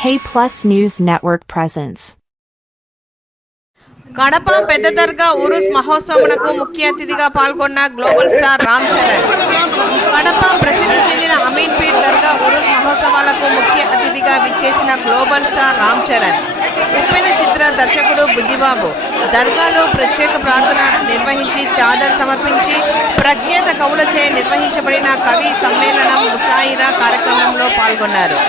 K+ News Network presents. Kadapa పెద్ద దర్గా ఉరుస్ మహోత్సవమునకు ముఖ్య అతిథిగా పాల్గొన్న గ్లోబల్ స్టార్ రామ్ చరణ్. కడప ప్రసిద్ధి చెందిన అమీన్పీర్ దర్గా ఉరుస్ మహోత్సవాలకు ముఖ్య అతిథిగా విచ్చేసిన గ్లోబల్ స్టార్ రామ్ చరణ్, ఉప్పెన చిత్ర దర్శకుడు బుజ్జిబాబు దర్గాలో ప్రత్యేక ప్రార్థన నిర్వహించి చాదర్ సమర్పించి ప్రజ్ఞాత కవులచే నిర్వహించబడిన కవి సమ్మేళనం ముషాయిరా కార్యక్రమంలో పాల్గొన్నారు.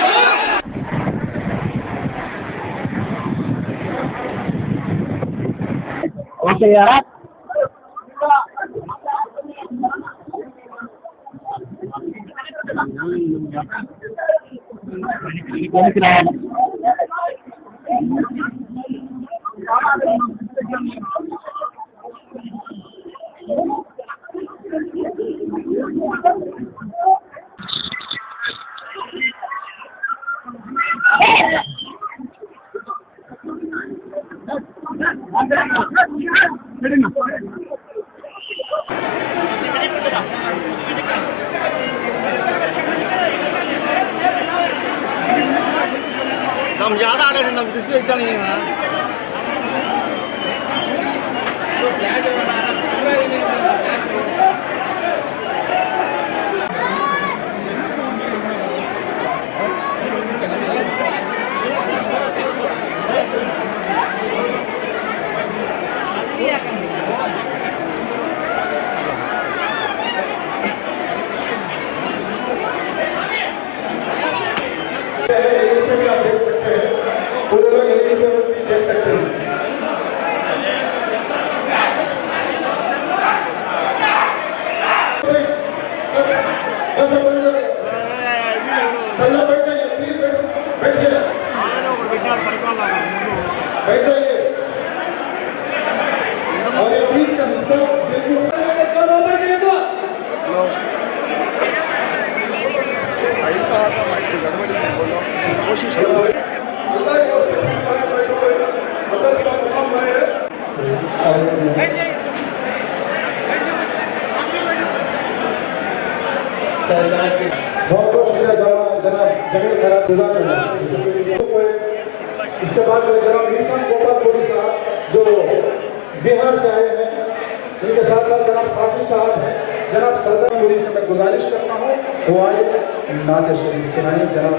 हम ज़्यादा आ रहे थे ना, डिस्प्ले इतना नहीं है। कोशिश करो। इसके बाद जनाब निशान गोपाल कोड़ी साहब जो बिहार से आए हैं, इनके साथ साथ जनाब साथी साहब हैं, जनाब सरदार मुरी से मैं गुजारिश करता हूँ वो आए नात शरीफ सुनाए जनाब।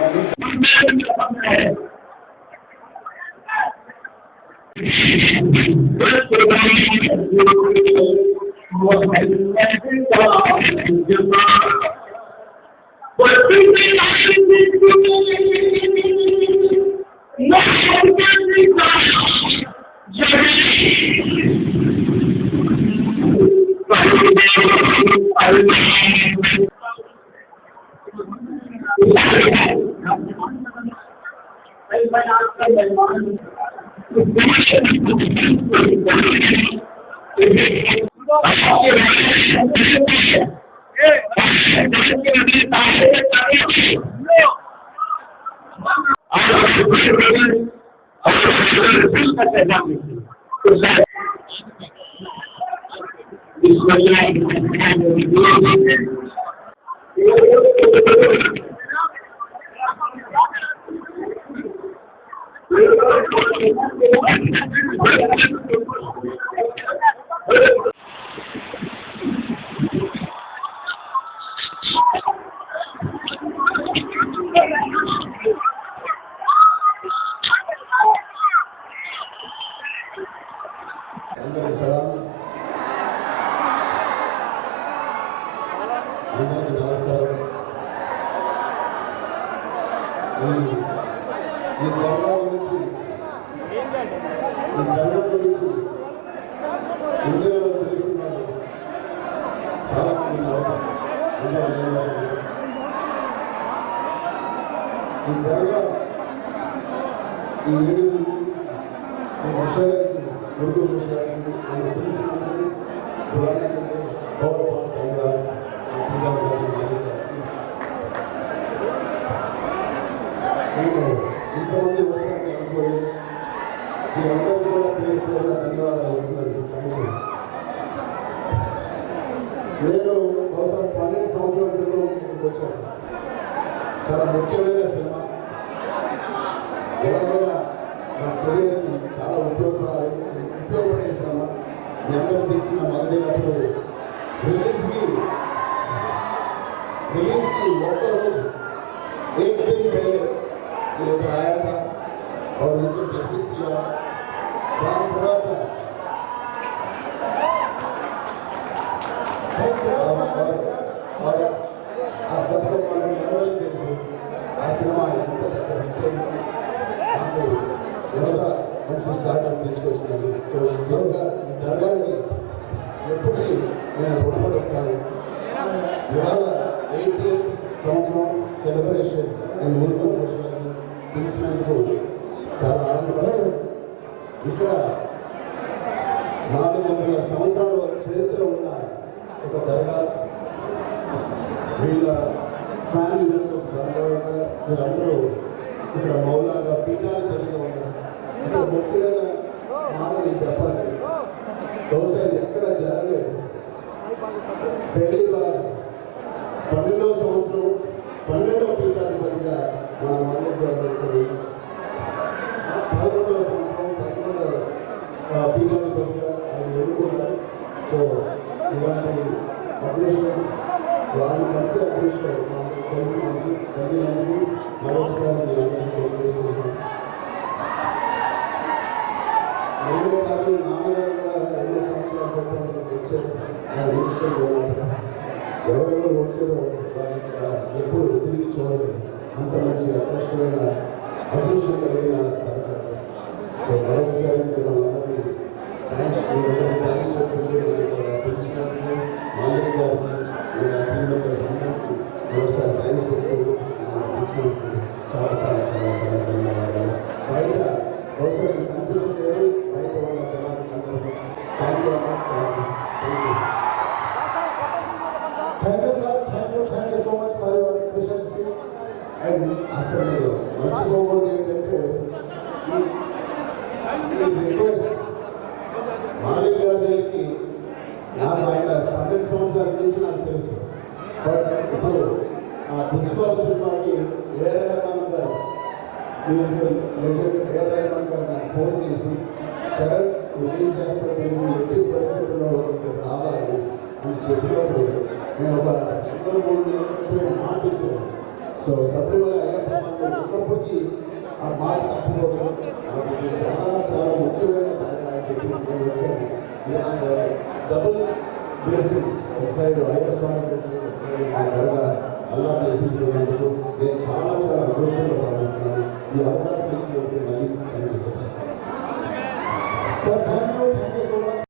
నేను బహుశా 12 సంవత్సరాల క్రితం వచ్చాను. చాలా ముఖ్యమైన సినిమా. ఎలాగైనా నా కెరీర్కి చాలా ఉపయోగపడే సినిమా. మీ అందరూ తెలిసిన మొదలైనప్పుడు రిలీజ్కి ఒక్కరోజు एक दिन पहले ये इधर आया था और उनके ब्लेसिंग्स किया. दान తర్వాత और आप सबको मालूम తెలుసు ఆ సినిమా ఎంత పెద్ద హిట్ అయింది. నాకు యోగా మంచి స్టార్ట్అప్ తీసుకొచ్చినాను. సో ఈ దర్గాని ఎప్పుడు నేను రుణపడి ఉంటాను. ఇవాళ 80th సంవత్సరం సెలబ్రేషన్ నేను ఊరితో పోషకాన్ని పిలిచినందుకు చాలా ఆనందపడ్డాను. ఇక్కడ 400 సంవత్సరాల చరిత్ర ఉన్న ఒక దర్గా, వీళ్ళ ఫ్యామిలీ మెంబర్స్ వీళ్ళందరూ ఇక్కడ మౌలాగా పీఠాలు కలిగి ఉన్నారు. అంటే ముఖ్యమైన మాట నేను చెప్పాలి, బహుశా ఎక్కడ జరగలేదు. పెళ్లిగా 12వ సంవత్సరం 12వ పీఠాధిపతిగా మన మరణించారు. 11వ సంవత్సరం 11వ పీఠాధిపతిగా ఆయన ఎన్నుకున్నారు. సో ఇలాంటి అదృష్టం వారిని కలిసి అదృష్టం మాకు కలిసినందుకు కలిగినందుకు మరొకసారి మీ అందరికీ తెలియజేసుకుంటున్నాను. నేనే కాదు, నాన్నగారు కూడా 2 సంవత్సరాల క్రితం వచ్చారు. ఆయన ఇష్టం ఎవరెవరు వచ్చారో వారికి ఎప్పుడు తిరిగి చూడలేదు. అంత మంచి అదృష్టం కలిగిన దర్గా. సో మరొకసారి మనందరినీ థ్యాంక్స్ పిలిచినందుకు మాలిక్ గారికి టీం మెంబర్స్ అందరికీ మరొకసారి థ్యాంక్స్ చెప్తూ పిలిచినందుకు చాలా ధన్యవాదాలు. బయట బహుశా కన్ఫ్యూజన్ లేదు, బయట ఉన్న జనానికి అందరికీ thank you sir. Thank you so much for your precious speech. And అసలు మర్చిపోకూడదు ఏంటంటే ఈ రిక్వెస్ట్ మాలిక్ గారి దగ్గరికి నాకు ఆయన 12 సంవత్సరాల నుంచి నాకు తెలుసు. బట్ ఇప్పుడు ఆ ప్రిన్సిపాల్ సినిమాకి రెహమాన్ గారు మ్యూజికల్ లెజెండ్ రెహమాన్ గారు నాకు ఫోన్ చేసి చరణ్ ఏం చేస్తాడు ఎట్టి పరిస్థితుల్లో రావాలి అని చెప్పినప్పుడు నేను ఒక 2-3 నెలలు మాట ఇచ్చాను. సో సబ్రిమల అయ్యప్ప ఉన్నప్పటికీ ఆ మాట తప్పుకోవడం అది చాలా ముఖ్యమైన దానిగా చెప్పి నేను వచ్చాను. డబుల్ బ్లెస్సింగ్స్, ఒకసారి అయ్యప్ప స్వామి బ్లెస్సింగ్, ఒకసారి నా దర్గా అల్లా బ్లెస్సింగ్స్ ఉన్నందుకు నేను చాలా అదృష్టంగా భావిస్తున్నాను. ఈ అవకాశం ఇచ్చినందుకు మళ్ళీ thank you sir. Sir, thank you.